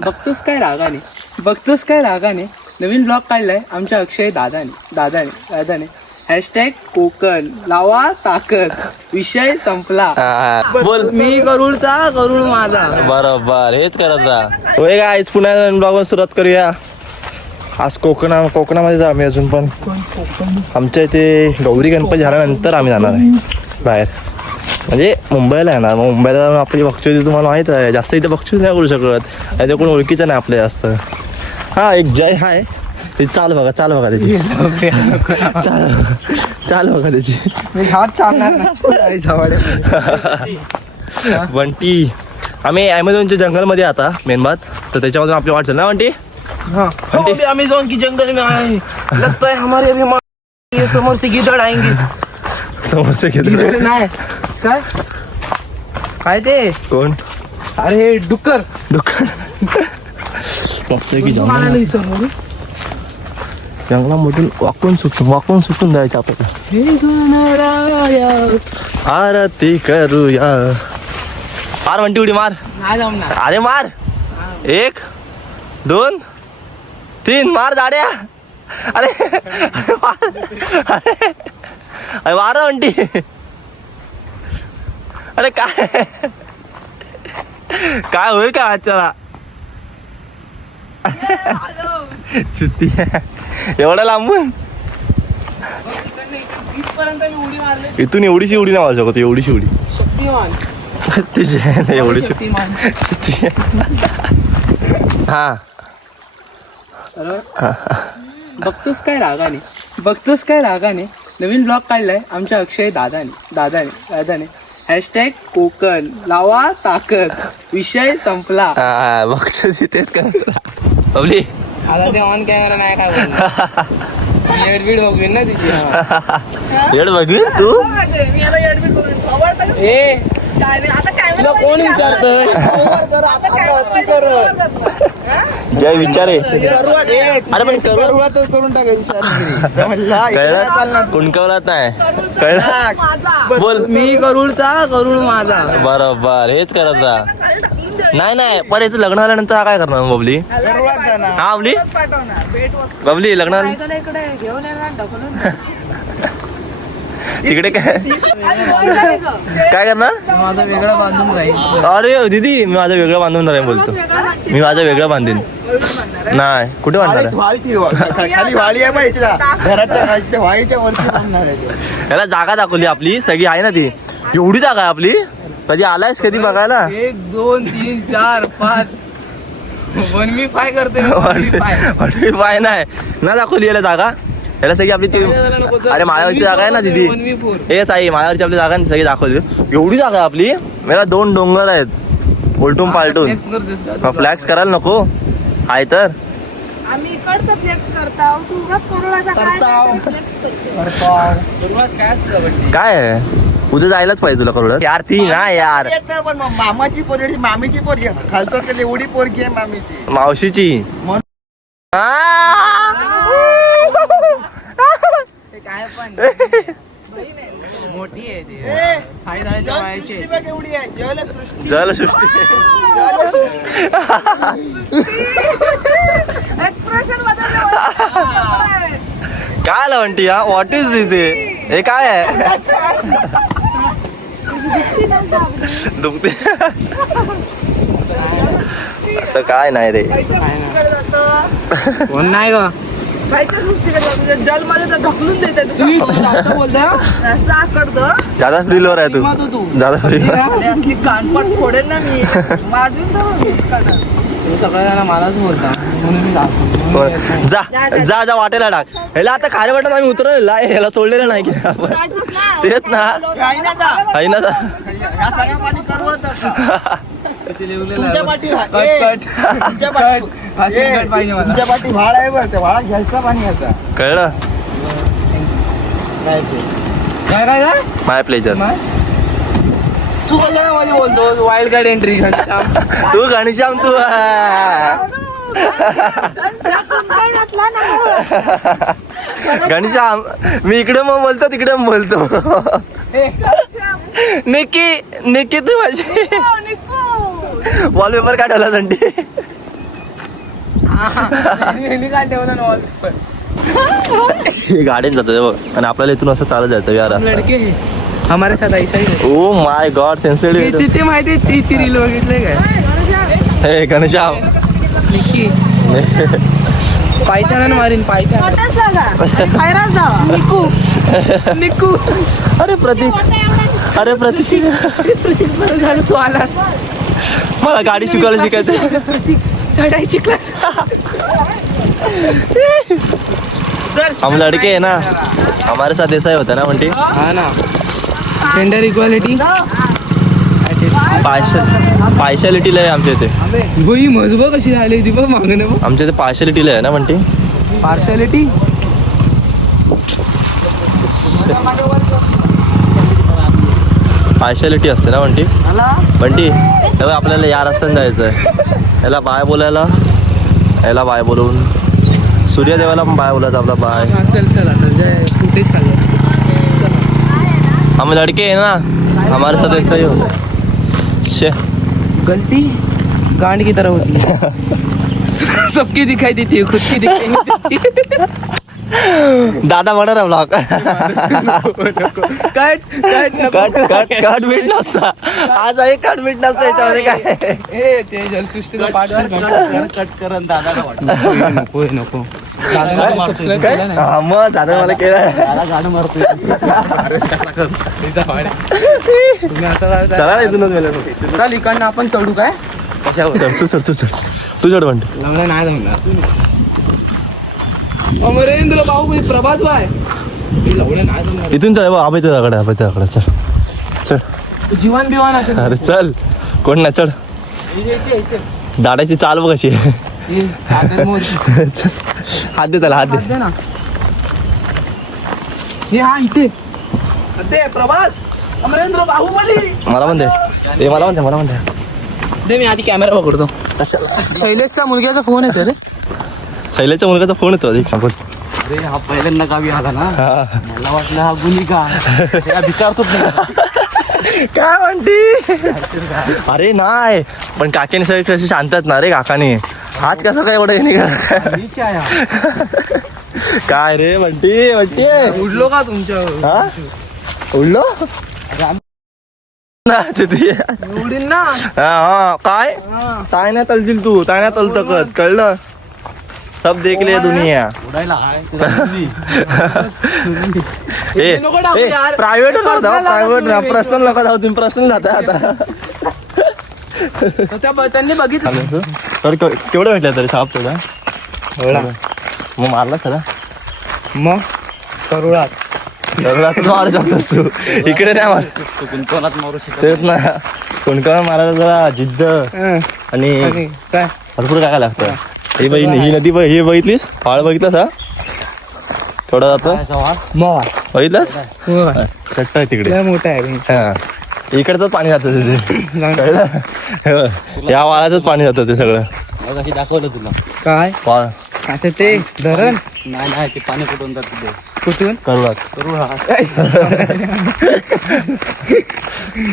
बघतोस काय रागाने नवीन ब्लॉग काढलाय आमच्या अक्षय दादाने हॅशटॅग कोकण लावा ताकद विषय संपला. बोल. मी करूड माझा. बरोबर हेच करत होय का. आज पुन्हा ब्लॉग सुरुवात करूया. आज कोकणामध्ये जा आम्ही अजून पण आमच्या इथे गौरी गणपती झाल्यानंतर आम्ही जाणार आहे बाहेर, म्हणजे मुंबईला येणार. मग मुंबईला जाऊन आपली बक्षीस तुम्हाला माहीत आहे, जास्त इथे बक्षीस नाही करू शकत, आणि ते कोण ओळखीचं नाही आपल्या जास्त. हा एक जय हाय ते चाल बघा त्याची चाल बघा त्याची. बंटी आम्ही ॲमेझॉनच्या जंगलमध्ये आता मेन बात, तर त्याच्यामधून आपली वाट चाल ना बंटी. अमेज़न की जंगल में आए, लगता है हमारे अभी ये समोर से गिदड़ आएंगे. समोर से गिदड़ नाही काय ते कोण. अरे डुक्कर मस्त की जंगलामधून वाकून सुटून जायचं आपल्याला. आरती करूया. मार म्हणती उडी मार. नाही जमणार. अरे मार. 1 2 3 मार दाड्या. अरे मार म्हणती. अरे काय होईल का आजच्याला. चुट्टी एवढा लांबून इथून एवढीशी उडी नाही मारू शकत. एवढीशी उडी शक्तिमान तुझे एवढीशी. हा बघतोस काय रागाने नवीन ब्लॉग काढलाय आमच्या अक्षय दादाने हॅशटॅग कोकण लावा ताकद विषय संपला. बघतो तेच करत बबली. आता ते ऑन कॅमेरा नाही काय बोलणार. एडबीड बघून ना तिची. एड बघीन तू. ए तुला कोण विचारतोय. जय विचारे. अरे पण करून कळलं कुणकवलात नाही कळलं. बोल. मी करूड माझा. बरोबर हेच करत नाही पण याचं लग्न झाल्यानंतर काय करणार बबली. हा बबली लग्न तिकडे काय करणार. माझा वेगळा बांधून राहील. अरे दीदी मी माझं वेगळं बांधून राहील बोलतो. मी माझं वेगळं बांधीन. नाही कुठे बांधणार याला जागा दाखवली आपली सगळी आहे ना ती. एवढी जागा आहे आपली. कधी आलायस कधी बघायला. 1 2 3 4 5 1v5 करते. पाय नाही ना दाखवली याला जागा. याला सगळी आपली ती. अरे माळ्यावरची जागा आहे ना दीदी. हेच आहे माळ्यावरची आपली जागा सगळी दाखवली. एवढी जागा आहे आपली. मला 2 डोंगर आहेत उलटून पालटून. फ्लॅक्स करायला नको आहे तर. आम्ही इकडचं फ्लेक्स करताव. तू उगाच करोडाचा काय फ्लेक्स करतो. काय आहे उद्या जायलाच पाहिजे तुला करोड. यार ती ना यार मामाची पोरगी मामीची पोरगी खालचं एवढी पोरगी आहे मामीची मावशीची. काय पण मोठी आहे ती. साईदाच्या वयाची एवढी आहे. जलसृष्टी. काय म्हणती हा. व्हॉट इज दिस. हे काय आहे. दुखते असं काय नाही रे. कोण नाही ग. जलमध्ये तर ढकलून देते. ज्यादा फ्रीलोर आहे तू. ज्यादा फ्रीलोर. असली कानपट फोडेल ना मी. माझून तू सगळ्यांना मलाच बोलता म्हणून मी जातो. जा वाटेला टाक. ह्याला आता खाली वाटत आम्ही उतरलेला ह्याला सोडलेलं नाही की आपण. तेच ना आहे ना. तुमच्या पाठी व्हाळ आहे बरं. त्या व्हाळा घ्यायचा पाणी आता कळलं. काय माय प्लेजर. तू मध्ये बोलतो वाईल्ड कार्ड एंट्री. तू घनश्याम तू. घनश्याम मी इकडे मग बोलतो तिकडे मग बोलतो. निकी तू माझी. वॉलपेपर काय ठेवला संडी गाडीने जातो बघ आणि आपल्याला इथून असं चालत जायचं यार लडके हमारे साथ ऐसा ही है. ओ माय गॉड सेन्सिटिव्ह ते माहिती ती रील बघितलंय काय हे गणेशाव निक्की पायथ्यानं मारीन पायथ्या मोठाच लागा खायराच जावा निक्कू अरे प्रतीक बरं झालं तू आलास मला गाडी शिकवायला शिकायचं प्रतीक चढायची क्लास हम लड़के है ना हमारे साथ ऐसा ही होता है ना म्हणते हा ना जेंडर इक्वालिटी पार्शलिटीला आहे आमच्या इथे भोई मजबूत कशी झाली ती बघ मागणं बघ आमच्या इथे पार्शलिटीला आहे ना म्हणते पार्शलिटी पार्शलिटी असते ना म्हणते तेव्हा आपल्याला या रस्त्याने जायचं आहे याला बाय बोलायला याला बाय बोलवून सूर्यदेवाला पण बाय बोलायचं आपला बाय हा चल आता फुटेज काढलं हम लड़के है ना हमारे साथ ऐसा ही होता है शे गलती गांड की तरह होती है सबकी दिखाई देती है खुद की दिखाई नहीं देती दादा बना ना ब्लॉग कट कट भेट नसता आज एक कट भेट नसतं याच्यामध्ये काय ए ते जलसृष्टीचा पाठ कट करन दादाला वाटतं नको दादाला सबस्क्राइब केला नाही हा मग दादा मला केलं गाणं मारतोय तुम्ही असं चला ना इथूनच गेलो चल इकडनं आपण चढू काय चल तू चढ म्हणते लवला नाही जमणार अमरेंद्र बाहुबली प्रभास भाई लवलं नाही जमणार इथून चल आबाई तुझ्याकडे चल चल जीवन बिवान असेल अरे चल कोण ना चढ इथे झाडाची चाल बघ कशी आहे. चल. हात दे त्याला हात दे ना हे हा इथे ते प्रभास अमरेंद्र बाहुबली मला पण दे मला पण दे दे मी आधी कॅमेरा पकडतो शैलेशचा मुलग्याचा फोन येतो रे शैलेशच्या मुलगाचा फोन येतो एक सांगून अरे हा पहिल्यांदा गावी आला ना मला वाटलं हा गुन्ही का विचारतोच नाही काय म्हणती अरे नाही पण काकीने सगळे कसे शांत आहेत ना रे काकाने आज कसं काय एवढं हे काय रे म्हणती उडलो का तुमच्या हा उडलो उडीन ना हा काय ताय नाही तलतील तू ताय नाही तलतकत कळलं सब देख ले दुनिया प्रायव्हेट पर्सनल नका जाऊ तुम्ही पर्सनल जाता आता त्यांनी बघितलं तर केवढं भेटलं तरी साप तुझा एवढा मग मारला खरा मग करुळात मारू शकतोस तू इकडे नाही मार तेच ना कोणकोण मारायला जरा जिद्द आणि काय भरपूर काय लागतं ही नदी हे बघितलीस पाळ बघितलास हा थोडा जातो बघितलास कट्ट आहे तिकडे मोठा आहे हा इकडचंच पाणी जातं तिथे कळलं या वाळाचंच पाणी जातं ते सगळं दाखवलं तुला काय वाळ आता ते धरण नाही ते पाणी कुठून जात कुठून करुळात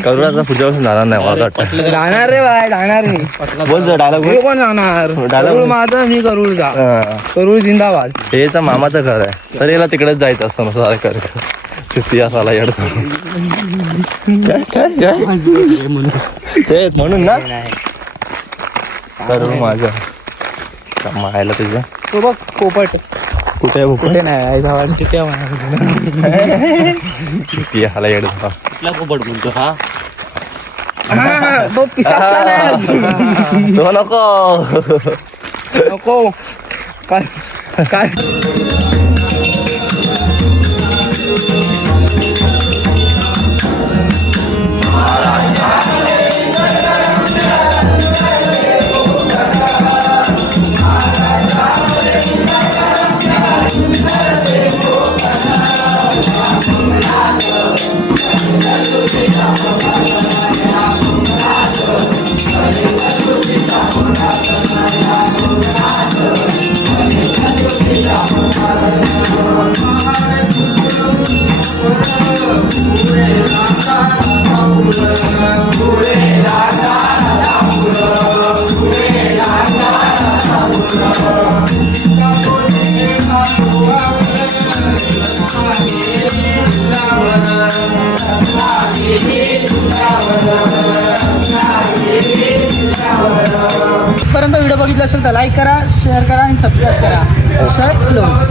करुळात पुढच्या पासून जाणार नाही मला वाटतं जाणार रे बाय जाणार नाही बोल डायलॉग मी कोण जाणार करूळ माझं मी करूळ जा करूळ जिंदाबाद हेच मामाचं घर आहे तर याला तिकडेच जायचं असतं मग कर किती असाला येडतो काय तेच म्हणून ना करूळ माझं मायला तुझं तो बघ पोपट कुठे आहे कुठे नाही झाडांची त्या किती हाला येडतो कुठला पोपट म्हणतो हा तो पिसाचा नाही तो नको नको काय काय पर्यंत व्हिडिओ बघितला असेल तर लाईक करा, शेअर करा आणि सबस्क्राईब करा. क्लोज.